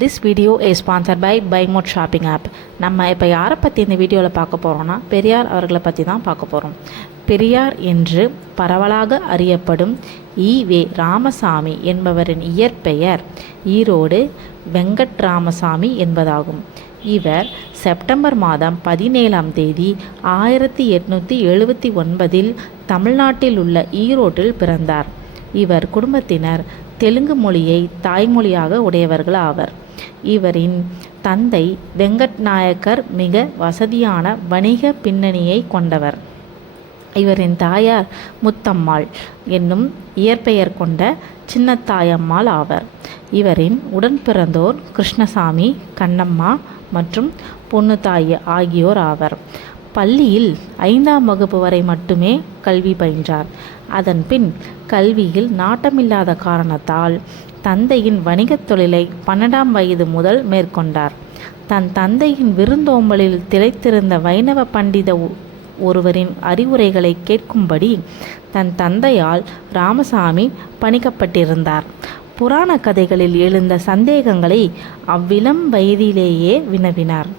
This video is sponsored by Pymot shopping app. நம்ம இப்போ யாரை பற்றி இந்த வீடியோவில் பார்க்க போகிறோன்னா, பெரியார் அவர்களை பற்றி தான் பார்க்க போகிறோம். பெரியார் என்று பரவலாக அறியப்படும் ஈ.வே. ராமசாமி என்பவரின் இயற்பெயர் ஈரோடு வெங்கட்ராமசாமி என்பதாகும். இவர் செப்டம்பர் மாதம் 17ஆம் தேதி 1879 தமிழ்நாட்டில் உள்ள ஈரோட்டில் பிறந்தார். இவர் குடும்பத்தினர் தெலுங்கு மொழியை தாய்மொழியாக உடையவர்கள் ஆவர். இவரின் தந்தை வெங்கட் நாயக்கர் மிக வசதியான வணிக பின்னணியை கொண்டவர். இவரின் தாயார் முத்தம்மாள் என்னும் இயற்பெயர் கொண்ட சின்னத்தாயம்மாள் ஆவர். இவரின் உடன் பிறந்தோர் கிருஷ்ணசாமி, கண்ணம்மா மற்றும் பொன்னுத்தாய் ஆகியோர் ஆவர். பள்ளியில் 5ஆம் வகுப்பு வரை மட்டுமே கல்வி பயின்றார். அதன் பின் கல்வியில் நாட்டமில்லாத காரணத்தால் தந்தையின் வணிகத் தொழிலை 12ஆம் வயது முதல் மேற்கொண்டார். தன் தந்தையின் விருந்தோம்பலில் திளைத்திருந்த வைணவ பண்டித ஒருவரின் அறிவுரைகளை கேட்கும்படி தன் தந்தையால் ராமசாமி பணிக்கப்பட்டிருந்தார். புராண கதைகளில் எழுந்த சந்தேகங்களை அவ்விளம் வயதிலேயே வினவினார்.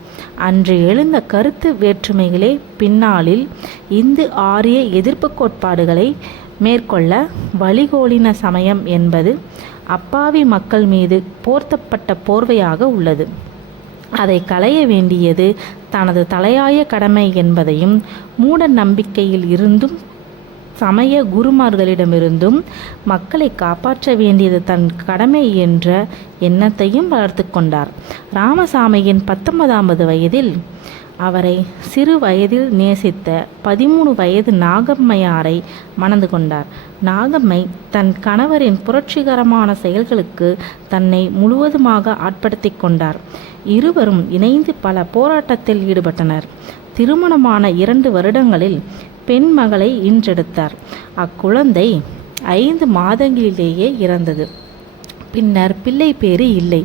அன்று எழுந்த கருத்து வேற்றுமைகளே பின்னாளில் இந்து ஆரிய எதிர்ப்பு கோட்பாடுகளை மேற்கொள்ள வழிகோலின சமயம் என்பது அப்பாவி மக்கள் மீது போர்த்தப்பட்ட போர்வையாக உள்ளது. அதை களைய வேண்டியது தனது தலையாய கடமை என்பதையும், மூட நம்பிக்கையில் இருந்தும் சமய குருமார்களிடமிருந்தும் மக்களை காப்பாற்ற வேண்டியது தன் கடமை என்ற எண்ணத்தையும் வளர்த்து கொண்டார். ராமசாமியின் 19ஆவது வயதில் அவரை சிறு வயதில் நேசித்த 13 வயது நாகம்மையாரை மணந்து கொண்டார். நாகம்மை தன் கணவரின் புரட்சிகரமான செயல்களுக்கு தன்னை முழுவதுமாக ஆட்படுத்தி கொண்டார். இருவரும் இணைந்து பல போராட்டத்தில் ஈடுபட்டனர். திருமணமான 2 வருடங்களில் பெண் மகளை ஈன்றெடுத்தார். அக்குழந்தை 5 மாதங்களிலேயே இறந்தது. பின்னர் பிள்ளை பேறு இல்லை.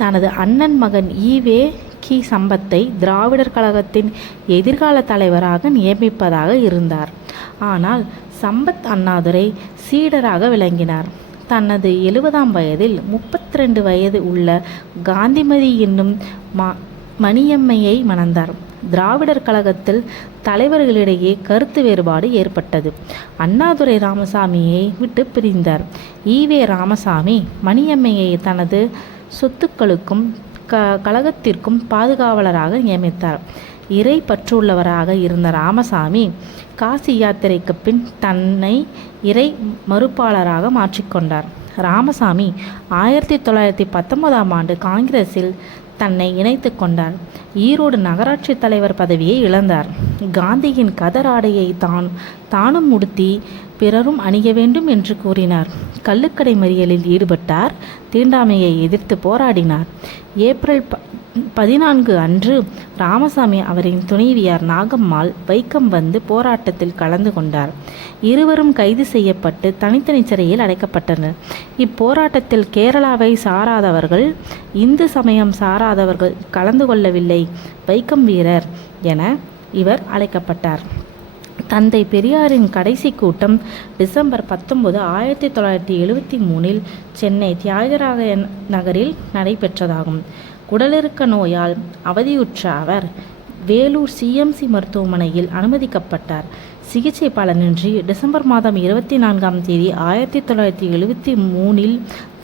தனது அண்ணன் மகன் ஈ.வே. கி. சம்பத்தை திராவிடர் கழகத்தின் எதிர்கால தலைவராக நியமிப்பதாக இருந்தார். ஆனால் சம்பத் அண்ணாதுரை சீடராக விளங்கினார். தனது 70ஆம் வயதில் 32 வயது உள்ள காந்திமதி என்னும் மணியம்மையை மணந்தார். திராவிடர் கழகத்தில் தலைவர்களிடையே கருத்து வேறுபாடு ஏற்பட்டது. அண்ணாதுரை ராமசாமியை விட்டு பிரிந்தார். ஈ.வே. ராமசாமி மணியம்மையை தனது சொத்துக்களுக்கும் கழகத்திற்கும் பாதுகாவலராக நியமித்தார். இறை பற்றுள்ளவராக இருந்த ராமசாமி காசி யாத்திரைக்கு பின் தன்னை இறை மறுப்பாளராக மாற்றிக்கொண்டார். ராமசாமி 1919ஆம் ஆண்டு காங்கிரஸில் தன்னை இணைத்து கொண்டார். ஈரோடு நகராட்சி தலைவர் பதவியை இழந்தார். காந்தியின் கதர் ஆடையை தானும் உடுத்தி பிறரும் அணிய வேண்டும் என்று கூறினார். கள்ளுக்கடை மறியலில் ஈடுபட்டார். தீண்டாமையை எதிர்த்து போராடினார். ஏப்ரல் 14 அன்று ராமசாமி அவரின் துணைவியார் நாகம்மாள் வைக்கம் வந்து போராட்டத்தில் கலந்து கொண்டார். இருவரும் கைது செய்யப்பட்டு தனித்தனி சிறையில் அடைக்கப்பட்டனர். இப்போராட்டத்தில் கேரளாவை சாராதவர்கள், இந்து சமயம் சாராதவர்கள் கலந்து கொள்ளவில்லை. வைக்கம் வீரர் என இவர் அழைக்கப்பட்டார். தந்தை பெரியாரின் கடைசி கூட்டம் டிசம்பர் 19, 1973 சென்னை தியாகராய நகரில் நடைபெற்றதாகும். குடலிறுக்க நோயால் அவதியுற்ற அவர் வேலூர் CMC மருத்துவமனையில் அனுமதிக்கப்பட்டார். சிகிச்சை பலனின்றி டிசம்பர் மாதம் 24ஆம் தேதி 1973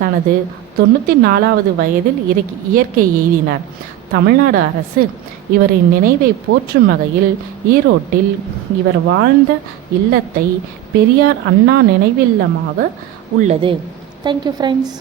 தனது 94வது வயதில் இயற்கை எய்தினார். தமிழ்நாடு அரசு இவரின் நினைவை போற்றும் வகையில் ஈரோட்டில் இவர் வாழ்ந்த இல்லத்தை பெரியார் அண்ணா நினைவில்லமாக உள்ளது. Thank you friends.